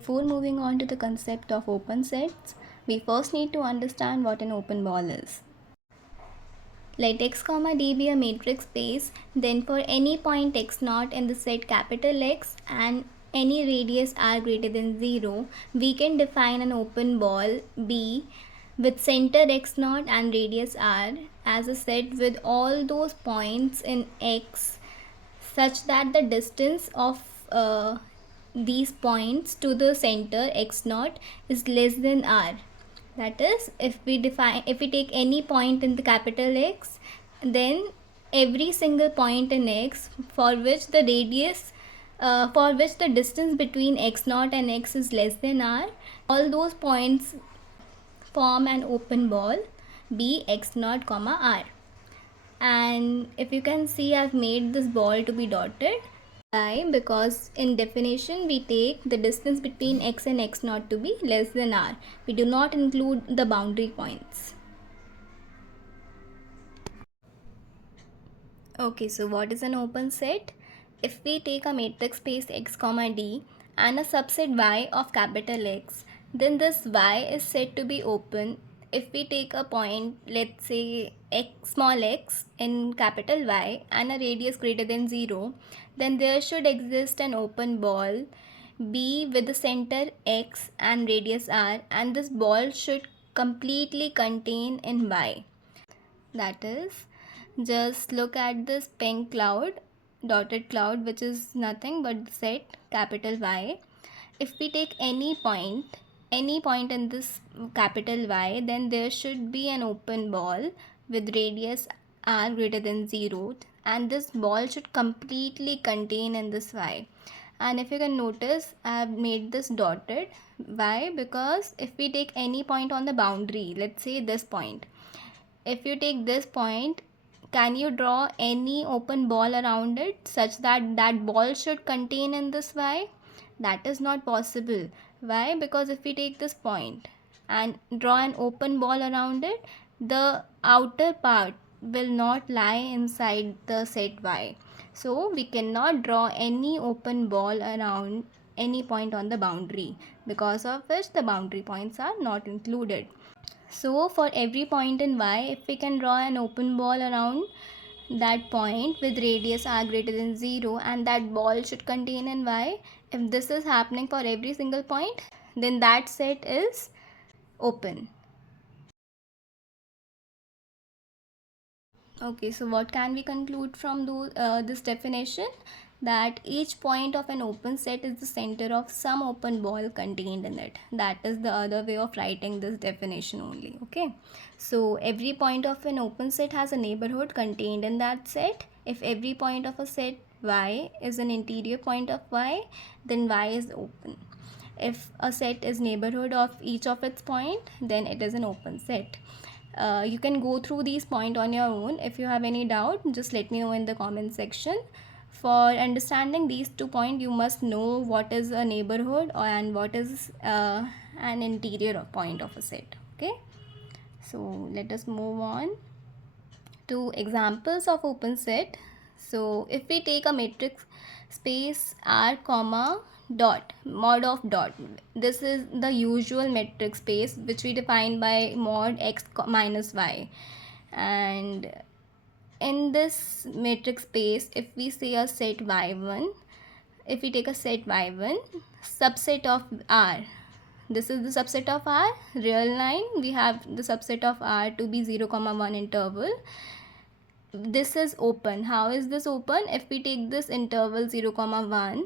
Before moving on to the concept of open sets, we first need to understand what an open ball is. Let x comma d be a matrix space, then for any point x naught in the set capital X and any radius r greater than 0, we can define an open ball B with center x naught and radius r as a set with all those points in X such that the distance of these points to the center x naught is less than r. That is, if we take any point in the capital X, then every single point in X for which the radius for which the distance between x naught and x is less than r, all those points form an open ball B x naught comma r. And if you can see, I've made this ball to be dotted. Why? Because in definition we take the distance between x and x naught to be less than r. We do not include the boundary points. Okay, so what is an open set? If we take a matrix space x comma d and a subset y of capital X, then this y is said to be open if we take a point, let's say small x in capital Y and a radius greater than 0, then there should exist an open ball B with the center x and radius r, and this ball should completely contain in Y. That is, just look at this pink cloud, dotted cloud, which is nothing but the set capital Y. If we take any point in this capital Y, then there should be an open ball with radius r greater than 0, and this ball should completely contain in this Y. And if you can notice, I have made this dotted. Why? Because if we take any point on the boundary, let's say this point, if you take this point, can you draw any open ball around it such that that ball should contain in this Y? That is not possible. Why? Because if we take this point and draw an open ball around it, the outer part will not lie inside the set Y. So we cannot draw any open ball around any point on the boundary, because of which the boundary points are not included. So for every point in Y, if we can draw an open ball around that point with radius r greater than 0 and that ball should contain in Y, if this is happening for every single point, then that set is open. Okay, so what can we conclude from this definition? That each point of an open set is the center of some open ball contained in it. That is the other way of writing this definition only. Okay, so every point of an open set has a neighborhood contained in that set. If every point of a set Y is an interior point of Y, then Y is open. If a set is neighborhood of each of its point, then it is an open set. You can go through these points on your own. If you have any doubt, just let me know in the comment section. For understanding these 2 points, you must know what is a neighborhood and what is an interior point of a set. Okay, so let us move on to examples of open set. So if we take a matrix space R comma dot mod of dot, this is the usual metric space which we define by mod x minus y. And in this matrix space, if we say a set y1, if we take a set y1 subset of R, this is the subset of R, real line, we have the subset of R to be 0, 1 interval. This is open. How is this open? If we take this interval 0, 1,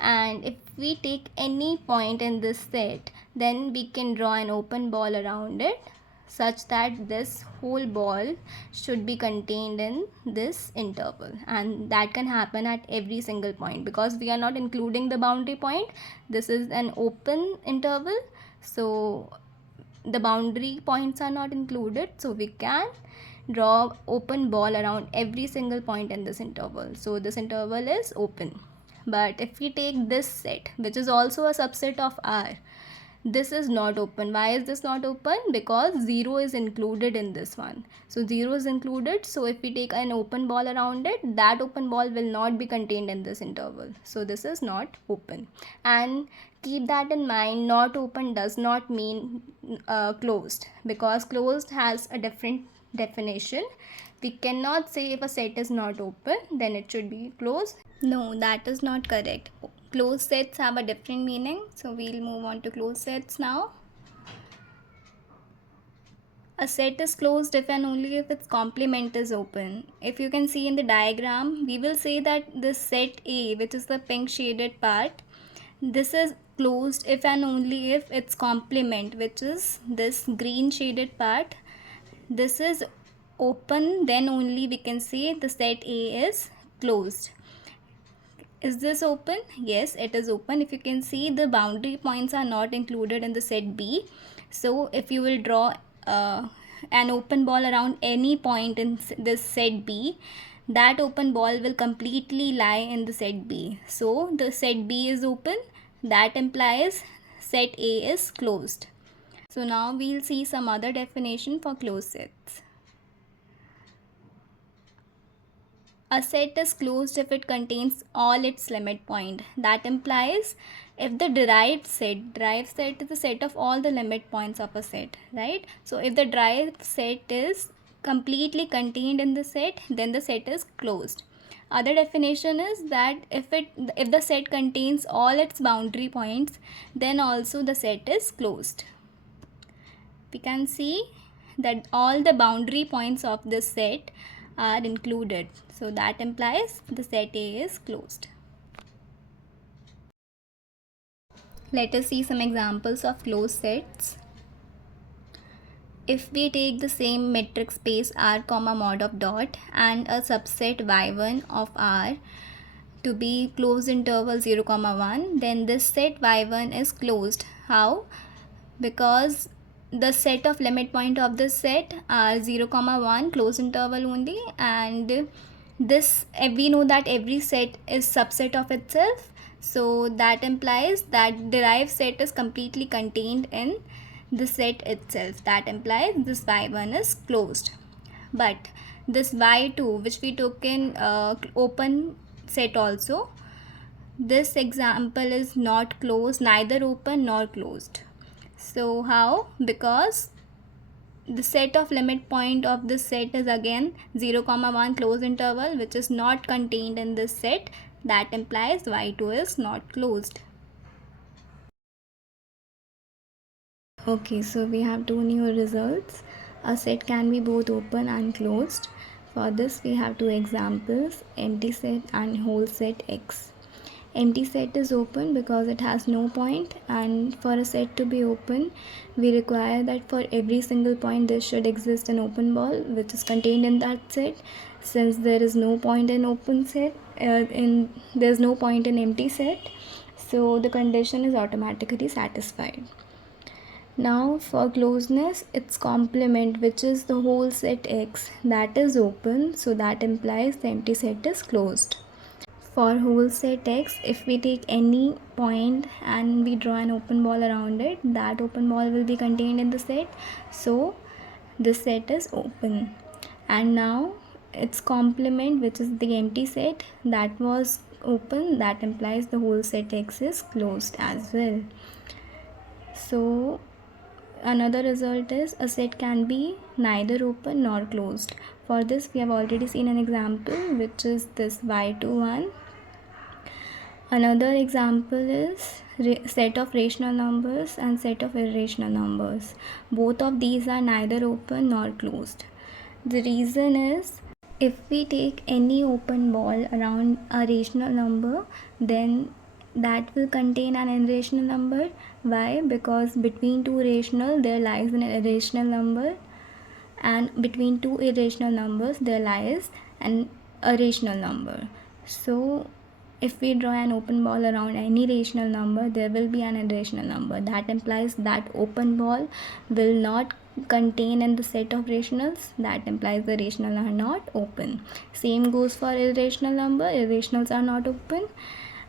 and if we take any point in this set, then we can draw an open ball around it such that this whole ball should be contained in this interval, and that can happen at every single point because we are not including the boundary point. This is an open interval, so the boundary points are not included, so we can draw open ball around every single point in this interval. So this interval is open. But if we take this set, which is also a subset of R, this is not open. Why is this not open? Because 0 is included in this one. So 0 is included, so if we take an open ball around it, that open ball will not be contained in this interval. So this is not open. And keep that in mind, not open does not mean closed, because closed has a different definition. We cannot say if a set is not open, then it should be closed. No, that is not correct. Closed sets have a different meaning. So we'll move on to closed sets now. A set is closed if and only if its complement is open. If you can see in the diagram, we will say that this set A, which is the pink shaded part, this is closed if and only if its complement, which is this green shaded part, this is open, then only we can say the set A is closed. Is this open? Yes, it is open. If you can see, the boundary points are not included in the set B. So if you will draw an open ball around any point in this set B, that open ball will completely lie in the set B. So the set B is open. That implies set A is closed. So now we'll see some other definition for closed sets. A set is closed if it contains all its limit point. That implies if the derived set is the set of all the limit points of a set, right? So if the derived set is completely contained in the set, then the set is closed. Other definition is that if the set contains all its boundary points, then also the set is closed. We can see that all the boundary points of this set are included. So that implies the set A is closed. Let us see some examples of closed sets. If we take the same metric space R comma mod of dot and a subset y1 of R to be closed interval 0 comma 1, then this set y1 is closed. How? Because the set of limit point of this set are 0 comma 1 closed interval only, and this we know that every set is subset of itself, so that implies that derived set is completely contained in the set itself. That implies this y1 is closed. But this y2, which we took in open set also, this example is not closed, neither open nor closed. So how? Because the set of limit point of this set is again 0 comma 1 closed interval, which is not contained in this set. That implies y2 is not closed. Okay, so we have two new results. A set can be both open and closed. For this we have two examples, empty set and whole set X. Empty set is open because it has no point, and for a set to be open we require that for every single point there should exist an open ball which is contained in that set. Since there is no point in open set, there's no point in empty set, so the condition is automatically satisfied. Now for closeness, its complement, which is the whole set X, that is open, so that implies the empty set is closed. For whole set X, if we take any point and we draw an open ball around it, that open ball will be contained in the set, so the set is open. And now its complement, which is the empty set, that was open, that implies the whole set X is closed as well. So another result is a set can be neither open nor closed. For this we have already seen an example, which is this y2 one. Another example is set of rational numbers and set of irrational numbers. Both of these are neither open nor closed. The reason is, if we take any open ball around a rational number, then that will contain an irrational number. Why? Because between two rational there lies an irrational number, and between two irrational numbers there lies an irrational number. So if we draw an open ball around any rational number, there will be an irrational number. That implies that open ball will not contain in the set of rationals. That implies the rational are not open. Same goes for irrational number. Irrationals are not open.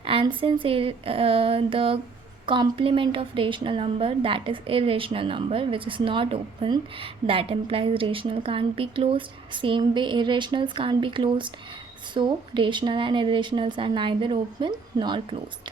And since the complement of rational number, that is irrational number which is not open, that implies rational can't be closed. Same way irrationals can't be closed. So rational and irrationals are neither open nor closed.